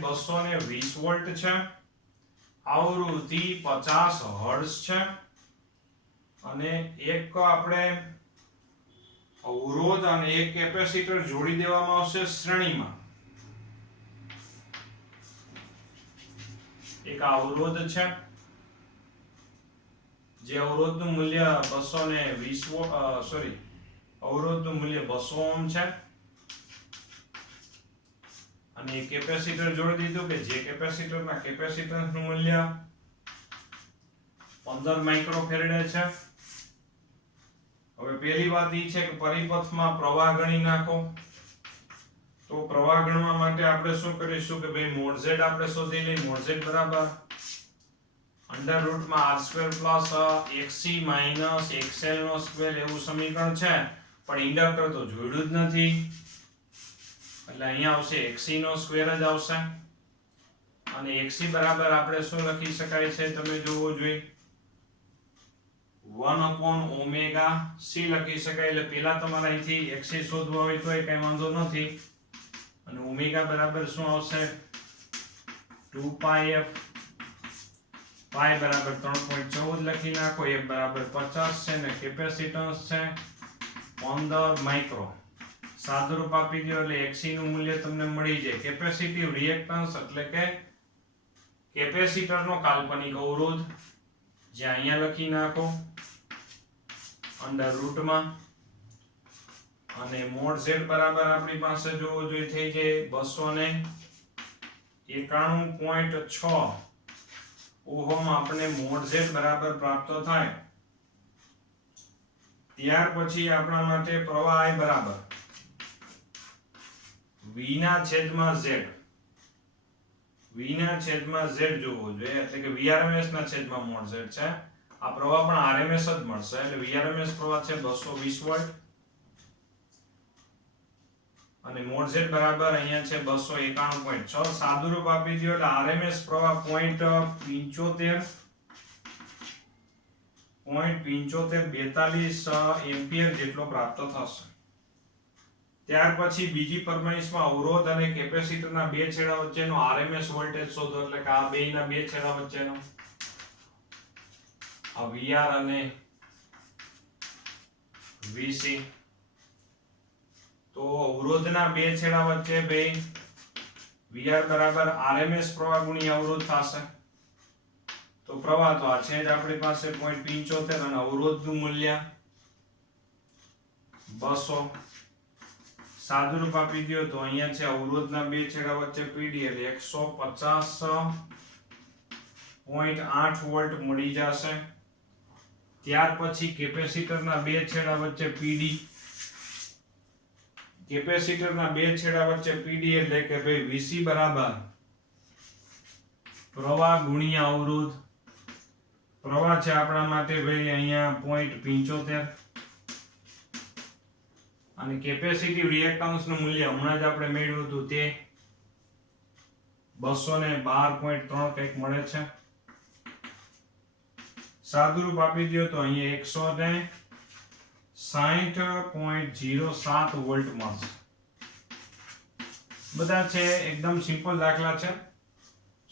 220 વોલ્ટ છે, આવૃત્તિ 50 હર્ટ્ઝ છે, અને એક આપણે અવરોધ અને એક કેપેસિટર જોડી દેવામાં આવશે શ્રેણીમાં. એક અવરોધ છે જે અવરોધનું મૂલ્ય 220 અવરોધનું મૂલ્ય 200 ઓહ્મ છે, અને કેપેસિટર જોડી દીધું કે જે કેપેસિટરના કેપેસિટન્સનું મૂલ્ય 15 માઇક્રોફેરેડ છે. હવે પહેલી વાત એ છે કે પરિપથમાં પ્રવાહ ગણી નાખો. તો પ્રવાહ ગણવા માટે આપણે શું કરીશું કે ભાઈ મોડ z આપણે શોધી લઈએ. મોડ z બરાબર અંડર રૂટમાં r² plus xc minus xl નો સ્ક્વેર એવું સમીકરણ છે, પણ ઇન્ડક્ટર તો જોડ્યું જ નથી એટલે અહીંયા આવશે xc નો સ્ક્વેર જ આવશે. અને xc બરાબર આપણે શું લખી શકાય છે તમે જોવો જોઈએ 1/ωc લખી શકાય. એટલે પહેલા તમારે અહીંથી xc શોધવા હોય તો એ કઈ વાંધો નથી. અને ઓમેગા બરાબર શું આવશે 2πf. પાઈ બરાબર 3.14 લખી નાખો. f બરાબર 50 છે ને કેપેસિટન્સ છે 15 માઇક્રો. સાદુરૂપ આપી દો એટલે xc નું મૂલ્ય તમને મળી જાય. કેપેસિટિવ રિએક્ટન્સ એટલે કે કેપેસિટરનો કાલ્પનિક અવરોધ જે અહીંયા લખી નાખો અંડર રૂટમાં. અને મોડ z બરાબર આપણી પાસે જોવો જોઈએ થઈ જાય 291.6 ઓહમ આપણે મોડ z બરાબર પ્રાપ્ત થાય. ત્યાર પછી આપણા માટે પ્રવાહ I બરાબર v ના છેદમાં z જોવો જોઈએ. એટલે કે vrms ના છેદમાં મોડ z છે. આ પ્રવાહ પણ rms જ મળશે. એટલે vrms પ્રવાહ છે 220 વોલ્ટ અને મોડ z બરાબર અહીંયા છે 291.6. સાદુરૂપ આપી દો એટલે rms પ્રવાહ 0.7542 એમ્પિયર જેટલો પ્રાપ્ત થશે. ત્યાર પછી બીજી પરમાણીશમાં અવરોધ અને કેપેસિટરના બે છેડા વચ્ચેનો rms વોલ્ટેજ શોધો. એટલે કે આ બેના બે છેડા વચ્ચેનો આ vr અને vc. તો અવરોધના બે છેડા વચ્ચે ભાઈ vr બરાબર rms પ્રવાહ ગુણ્યા અવરોધ થશે. તો પ્રવાહ તો આ છે જ આપણી પાસે 0.75 અને અવરોધનું મૂલ્ય 200. સાદુરૂપ આપી દો તો અહીંયા છે અવરોધના બે છેડા વચ્ચે PD એટલે 150.8 વોલ્ટ મળી જશે. ત્યાર પછી કેપેસિટરના બે છેડા વચ્ચે PD એટલે કે ભાઈ VC બરાબર પ્રવાહ ગુણ્યા અવરોધ. પ્રવાહ છે આપણા માટે ભાઈ અહીંયા 0.75 અને કેપેસિટિવ રિએક્ટન્સ નું મૂલ્ય હમણાં જ આપણે મેળવ્યું હતું તે 212.3 કંઈક મળે છે. સાદુરૂપ આપી દો તો અહીંયા 160.07 વોલ્ટ મળશે. બધા છે એકદમ સિમ્પલ દાખલા છે,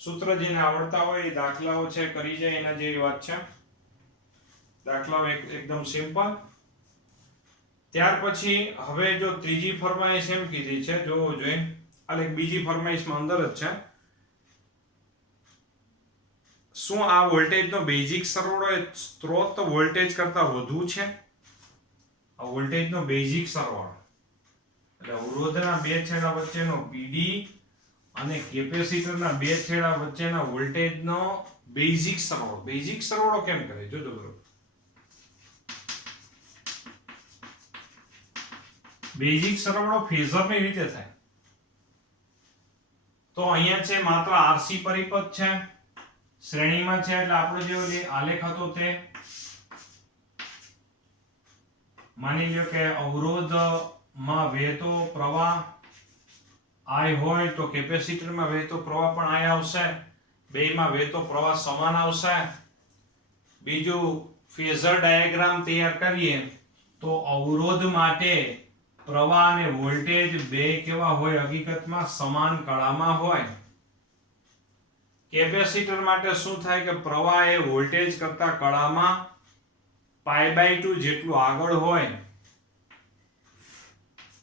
સૂત્ર જેને આવડતા હોય એ દાખલાઓ છે કરી જાય એના જેવી વાત છે. દાખલાઓ એકદમ સિમ્પલ. ત્યાર પછી હવે જો ત્રીજી ફરમાઈશ એમ કીધી છે, જોવો જોઈએ એટલે બીજી ફરમાઈશમાં અંદર જ છે, શું આ વોલ્ટેજનો બેઝિક સરવાળો એ સ્ત્રોત વોલ્ટેજ કરતા વધુ છે? આ વોલ્ટેજનો બેઝિક સરવાળો એટલે અવરોધના બે છેડા વચ્ચેનો પીડી અને કેપેસિટરના બે છેડા વચ્ચેના વોલ્ટેજનો બેઝિક સરવાળો. બેઝિક સરવાળો કેમ કરે જોજો બરોબર. બેઝિક સરવાળો ફેઝરની રીતે થાય. તો અહીંયા છે માત્ર આરસી પરિપથ છે, શ્રેણીમાં છે એટલે આપણો જે આલેખ હતો તે માની લો કે અવરોધમાં વહેતો પ્રવાહ I હોય તો કેપેસિટરમાં વહેતો પ્રવાહ પણ I આવશે, બેયમાં વહેતો પ્રવાહ સમાન આવશે. બીજું ફેઝર ડાયાગ્રામ તૈયાર કરીએ તો અવરોધ માટે પ્રવાહ અને વોલ્ટેજ બે કેવા હોય? હકીકતમાં સમાન કળામાં હોય. કેપેસિટર માટે શું થાય કે પ્રવાહ એ વોલ્ટેજ કરતા કળામાં π/2 જેટલું આગળ હોય.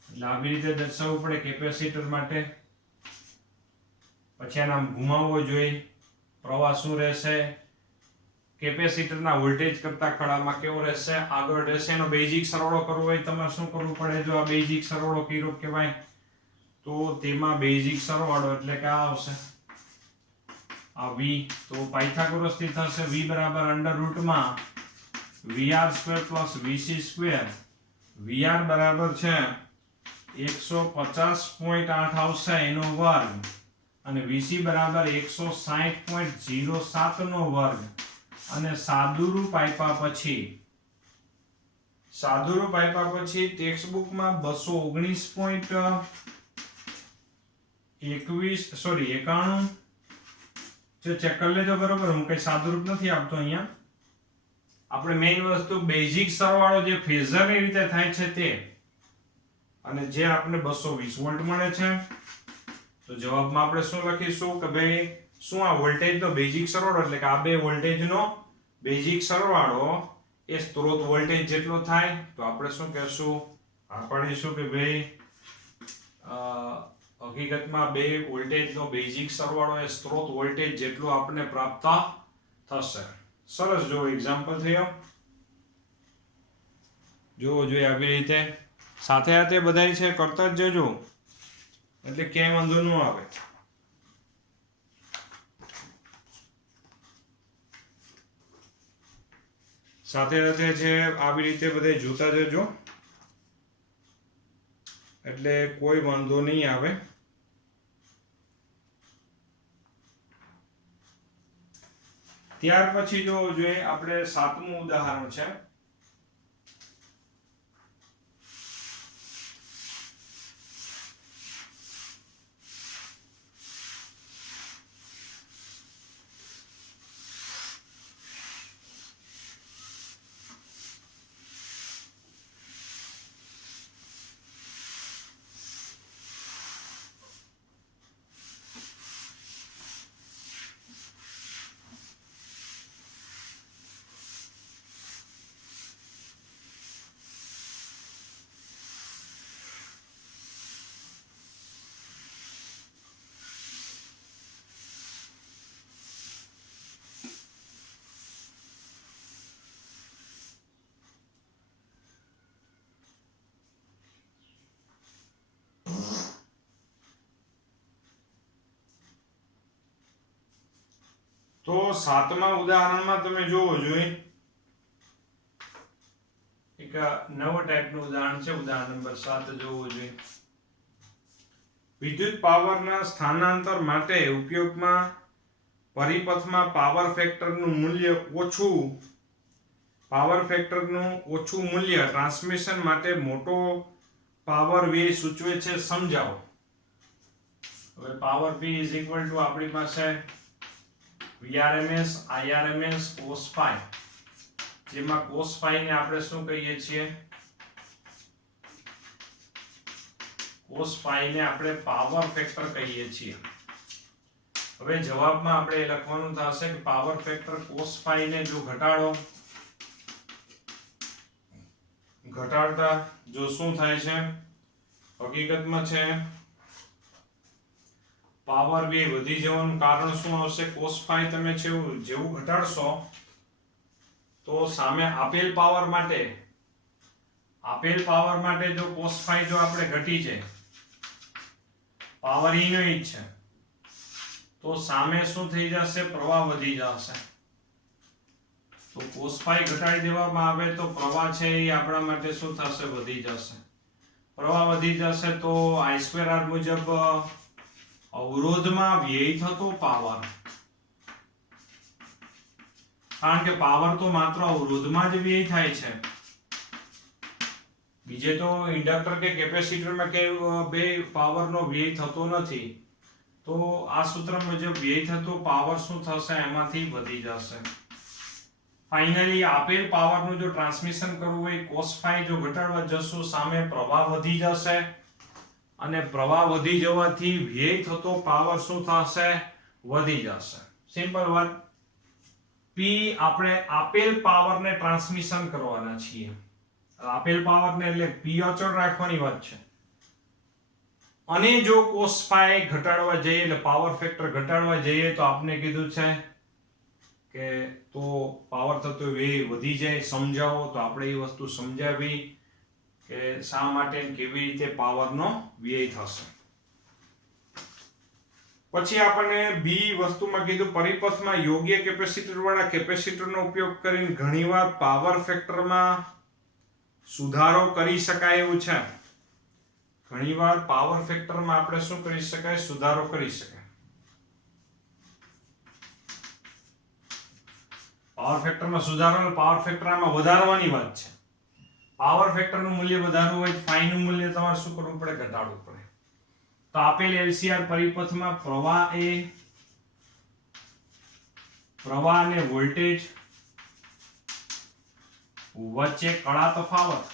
એટલે આવી રીતે દર્શાવવું પડે કેપેસિટર માટે. પછી આને આમ ઘુમાવવો જોઈએ. પ્રવાહ શું રહેશે? કેપેસિટરના વોલ્ટેજ કરતા કળામાં કેવો રહેશે? આગળ રહેશે. એનો બેઝિક સરવાળો કરવો હોય તમારે શું કરવું પડે? જો આ બેઝિક સરવાળો કર્યો કહેવાય તો તેમાં બેઝિક સરવાળો એટલે કે આ આવશે આ v. તો પાયથાગોરસથી થશે v બરાબર √ VR² + VC². VR બરાબર છે 150.8 આવશે એનો વર્ગ અને VC બરાબર 160.07 નો વર્ગ. અને સાદુરૂપ આપ્યા પછી ટેક્સ્ટ બુકમાં 219.91 ચેક કરી લેજો બરોબર. હું કઈ સાદુરૂપ નથી આપતો અહીંયા. આપણે મેઇન વસ્તુ બેઝિક સરવાળો જે ફેઝરની રીતે થાય છે તે, અને જે આપણે 220 વોલ્ટ મળે છે. તો જવાબમાં આપણે શું લખીશું કે ભાઈ શું આ વોલ્ટેજનો બેઝિક સરવાળો એટલે કે આ બે વોલ્ટેજનો બેઝિક સરવાળો એ સ્ત્રોત વોલ્ટેજ જેટલો થાય. તો આપણે શું કહેશું? પાડીશું કે ભાઈ હકીકતમાં બે વોલ્ટેજનો બેઝિક સરવાળો એ સ્ત્રોત વોલ્ટેજ જેટલો આપણને પ્રાપ્ત થશે. સરસ. જો એક્ઝામ્પલ થયો જોવો જોઈએ આવી રીતે સાથે સાથે બધાય છે કરતા જ જજો એટલે ક્યાંય વાંધો ન આવે. સાથે સાથે છે આવી રીતે બધાય જોતા જજો એટલે કોઈ વાંધો નહીં આવે. ત્યાર પછી જો જોઈએ આપણે 7મું ઉદાહરણ છે. તો 7મા ઉદાહરણમાં તમે જોવો જોઈએ એક નવો ટાઈપનું ઉદાહરણ છે. ઉદાહરણ નંબર 7 જોવો જોઈએ. વિદ્યુત પાવરના સ્થાનાંતર માટે ઉપયોગમાં પરિપથમાં પાવર ફેક્ટરનું ઓછું મૂલ્ય ટ્રાન્સમિશન માટે મોટો પાવર વ્યય સૂચવે છે. સમજાવો. હવે પાવર P = આપણી પાસે VRMS, IRMS, cos φ. જેમાં cos φ ને આપણે શું કહીએ છીએ? cos φ ને આપણે પાવર ફેક્ટર કહીએ છીએ. હવે જવાબમાં આપણે એ લખવાનું થશે કે પાવર ફેક્ટર cos phi ને જો ઘટાડતા જો શું થાય છે, હકીકતમાં છે પાવર બે વધી જવાનું કારણ શું આવશે, cos phi તમે જેવું ઘટાડશો તો સામે આપેલ પાવર માટે જો cos phi જો આપણે ઘટી જાય, પાવર ઈ નો ઈ છે, તો સામે શું થઈ જશે, પ્રવાહ વધી જશે. તો cos phi ઘટાડી દેવામાં આવે તો પ્રવાહ છે એ આપણા માટે શું થશે, વધી જશે. પ્રવાહ વધી જશે તો I2R મુજબ અવરોધમાં વ્યય થતો પાવર, કારણ કે પાવર તો માત્ર અવરોધમાં જ વ્યય થાય છે, બીજે તો ઇન્ડક્ટર કે કેપેસિટરમાં કે બે પાવરનો વ્યય થતો નથી. તો આ સૂત્ર મુજબ વ્યય થતો પાવર શું થશે, એમાંથી વધી જશે. ફાઇનલી આપેલ પાવરનું જો ટ્રાન્સમિશન કરવું હોય, cos phi જો ઘટાડવા જશો સામે પ્રવાહ વધી જશે, અને પ્રવાહ વધી જવાથી વ્યય થતો પાવર શું થશે, વધી જશે. સિમ્પલ વાત. P આપણે આપેલ પાવરને ટ્રાન્સમિશન કરવાના છીએ. આપેલ પાવરને એટલે P અચળ રાખવાની વાત છે. અને જો cos phi ઘટાડવા જઈએ એટલે પાવર ફેક્ટર ઘટાડવા જઈએ તો આપને કીધું છે કે તો પાવર થતો વ્યય વધી જાય, સમજાવો. તો આપણે એ વસ્તુ સમજાવી કે શા માટે કેવી રીતે પાવરનો વ્યય થશે. પછી આપણને બી વસ્તુમાં કીધું પરિપથમાં યોગ્ય કેપેસિટર વાળા કેપેસિટરનો ઉપયોગ કરીને ઘણીવાર પાવર ફેક્ટરમાં સુધારો કરી શકાય એવું છે. ઘણીવાર પાવર ફેક્ટરમાં આપણે શું કરી શકાય, સુધારો કરી શકાય. પાવર ફેક્ટરમાં સુધારો, પાવર ફેક્ટર આમાં વધારવાની વાત છે. પાવર ફેક્ટરનું મૂલ્ય વધારવું હોય, phi નું મૂલ્ય તમારે શું કરવું પડે, ઘટાડવું પડે. તો આપેલ LCR પરિપથમાં પ્રવાહ અને વોલ્ટેજ વચ્ચે કળા તફાવત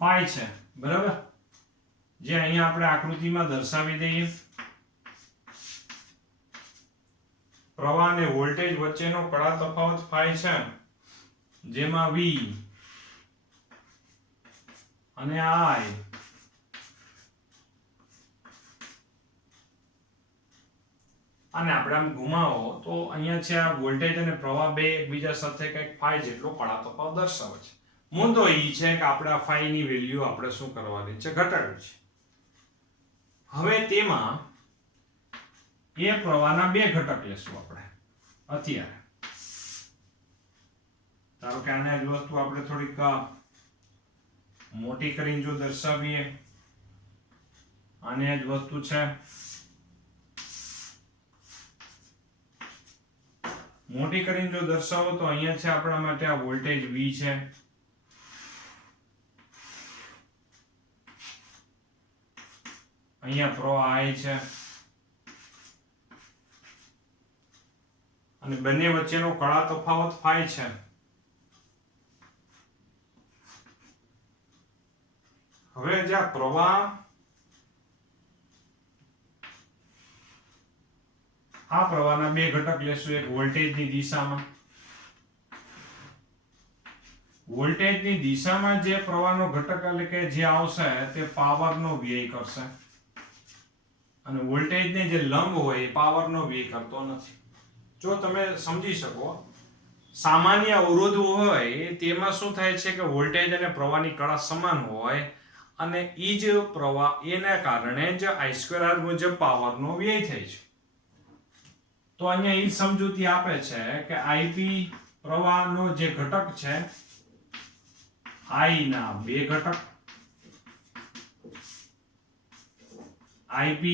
phi છે, બરાબર, જે અહીંયા આપણે આકૃતિમાં દર્શાવી દઈએ. પ્રવાહ અને વોલ્ટેજ વચ્ચેનો કળા તફાવત phi છે, જેમાં V અને I અને આપણે આમ ઘુમાવો તો અહીંયા છે આ વોલ્ટેજ અને પ્રવાહ બે એકબીજા સાથે કંઈક phi જેટલો કળા તફાવત દર્શાવે છે. મુદ્દો એ છે કે આપણે આ phi ની વેલ્યુ આપણે શું કરવાની છે, ઘટાડવી છે. હવે તેમાં એ પ્રવાહના બે ઘટક લેશું આપણે અત્યારે. ધારો કે આને જ વસ્તુ આપણે થોડીક મોટી કરીને જો દર્શાવીએ, આને જ વસ્તુ છે મોટી કરીને જો દર્શાવો તો અહીંયા છે આપણા માટે આ વોલ્ટેજ V છે, અહીંયા પ્રવાહ I છે, અને બંને વચ્ચેનો કળા તફાવત phi છે. હવે જ્યાં પ્રવાહ આ પ્રવાહના બે ઘટક લેશું, એક વોલ્ટેજની દિશામાં. વોલ્ટેજની દિશામાં જે પ્રવાહનો ઘટક એટલે કે જે આવશે તે પાવરનો વ્યય કરશે, અને વોલ્ટેજને જે લંબ હોય એ પાવરનો વ્યય કરતો નથી. જો તમે સમજી શકો, સામાન્ય અવરોધ હોય તેમાં શું થાય છે કે વોલ્ટેજ અને પ્રવાહની કળા સમાન હોય, અને એ જ પ્રવાહ એના કારણે જ I2R મુજબ પાવરનો વ્યય થાય છે. તો અહીંયા એ સમજૂતી આપે છે કે IP પ્રવાહનો જે ઘટક છે, I ના બે ઘટક, IP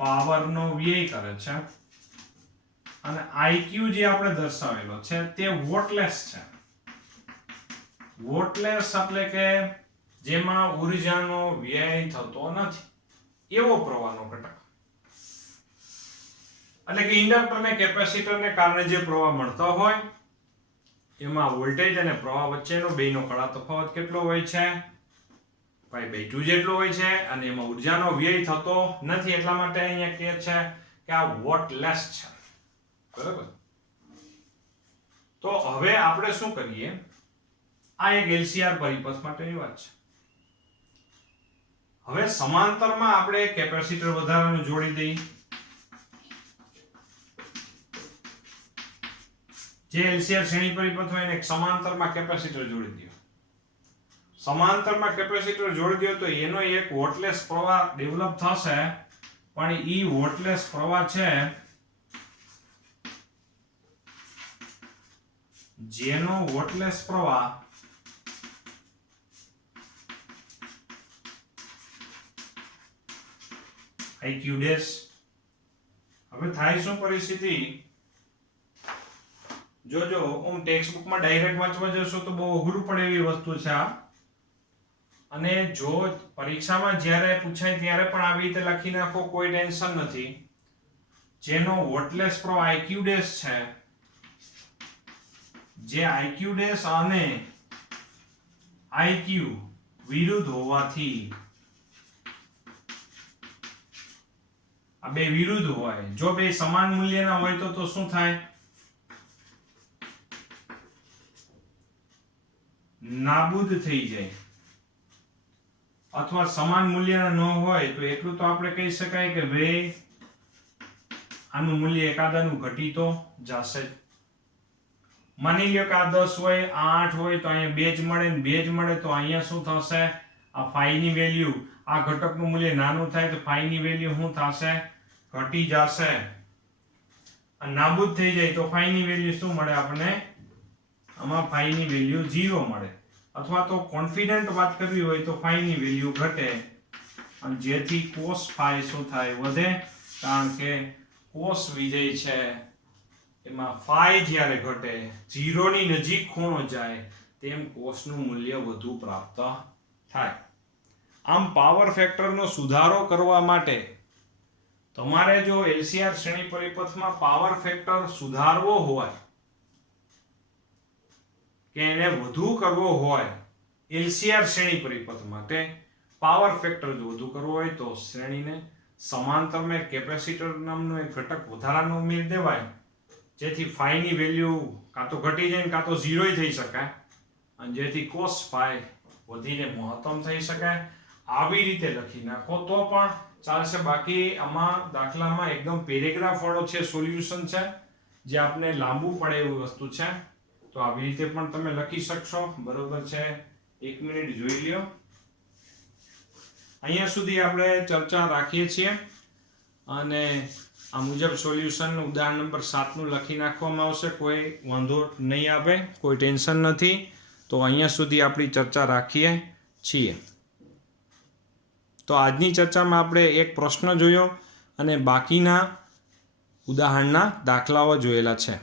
પાવરનો વ્યય કરે છે, અને IQ જે આપણે દર્શાવેલો છે તે વોટલેસ છે. વોટલેસ એટલે કે જેમાં ઉર્જાનો વ્યય થતો નથી, એવો પ્રવાહનો ઘટક. એટલે કે ઇન્ડક્ટર અને કેપેસિટરને કારણે જે પ્રવાહ મળતો હોય એમાં વોલ્ટેજ અને પ્રવાહ વચ્ચેનો બેનો કળા તફાવત કેટલો હોય છે, π/2 જેટલો હોય છે અને એમાં ઉર્જાનો વ્યય થતો નથી, એટલા માટે અહીંયા કહે છે કે આ વોટલેસ છે. બરાબર. તો હવે આપણે શું કરીએ, આ એક LCR પરિપથ માટેની વાત છે. હવે સમાંતરમાં આપણે કેપેસિટર વધારાનું જોડી દઈએ. જે LCR શ્રેણી પરિપથ હોય એને એક સમાંતરમાં કેપેસિટર જોડી દો. સમાંતરમાં કેપેસિટર જોડી દો તો એનો એક વોટલેસ પ્રવાહ ડેવલપ થશે, પણ ઈ વોટલેસ પ્રવાહ છે જેનો વોટલેસ પ્રવાહ IQ ડેશ. હવે થાય શું પરિસ્થિતિ, જોજો હું ટેક્સ્ટ બુકમાં ડાયરેક્ટ વાંચવા જશો તો બહુ અઘરું પડે એવી વસ્તુ છે આ. અને જો પરીક્ષામાં જ્યારે પૂછાય ત્યારે પણ આવી રીતે લખી નાખો, કોઈ ટેન્શન નથી. જેનો વોટલેસ પ્રવાહ IQ ડેશ છે, જે IQ ડેશ અને IQ વિરુદ્ધ હોવાથી, આ બે વિરુદ્ધ હોય, જો બે સમાન મૂલ્યના હોય તો શું થાય, નાબૂદ થઈ જાય. અથવા સમાન મૂલ્યના ન હોય તો એટલું તો આપણે કહી શકાય કે ભાઈ આનું મૂલ્ય એકાદાનું ઘટી તો જશે જ. માની લ્યો કે આ 10 હોય, આ 8 હોય, તો અહીંયા 2 જ મળે ને 2 જ મળે, તો અહીંયા શું થશે, આ phi ની વેલ્યુ, આ ઘટકનું મૂલ્ય નાનું થાય તો phi ની વેલ્યુ શું થશે, ઘટી જશે. આ નાબૂદ થઈ જાય તો phi ની વેલ્યુ શું મળે આપણને, આમાં phi ની વેલ્યુ 0 મળે. અથવા તો કોન્ફિડન્ટ વાત કરવી હોય તો phi ની વેલ્યુ ઘટે, અને જેથી cos phi શું થાય, વધે. કારણ કે cos વિધેય છે એમાં phi જ્યારે ઘટે, 0 ની નજીક ખૂણો જાય, તેમ cos નું મૂલ્ય વધુ પ્રાપ્ત થાય. આમ પાવર ફેક્ટરનો સુધારો કરવા માટે તમારે જો LCR શ્રેણી પરિપથમાં પાવર ફેક્ટર સુધારવો હોય કે એને વધુ કરવો હોય, LCR શ્રેણી પરિપથ માટે પાવર ફેક્ટર જો વધુ કરવો હોય તો શ્રેણીને સમાંતરમાં કેપેસિટર નામનો એક ઘટક વધારાનો ઉમેરી દેવાય, જેથી phi ની વેલ્યુ કાં તો ઘટી જાય કાં તો 0 થઈ શકાય, અને જેથી cos phi વધીને મહત્તમ થઈ શકાય. આવી રીતે લખી નાખો તો પણ ચાલશે. બાકી આમાં દાખલામાં એકદમ પેરેગ્રાફ વાળો છે, સોલ્યુશન છે, જે આપણે લાંબુ પડે એવી વસ્તુ છે. તો આવી રીતે પણ તમે લખી શકશો. બરોબર છે, 1 મિનિટ જોઈ લ્યો. અહીંયા સુધી આપણે ચર્ચા રાખીએ છીએ અને આ મુજબ સોલ્યુશન ઉદાહરણ નંબર 7 નું લખી નાખવામાં આવશે. કોઈ વાંધો નહીં આવે, કોઈ ટેન્શન નથી. તો અહીંયા સુધી આપણી ચર્ચા રાખીએ છીએ. તો આજની ચર્ચામાં આપણે એક પ્રશ્ન જોયો અને બાકીના ઉદાહરણના દાખલાઓ જોયેલા છે.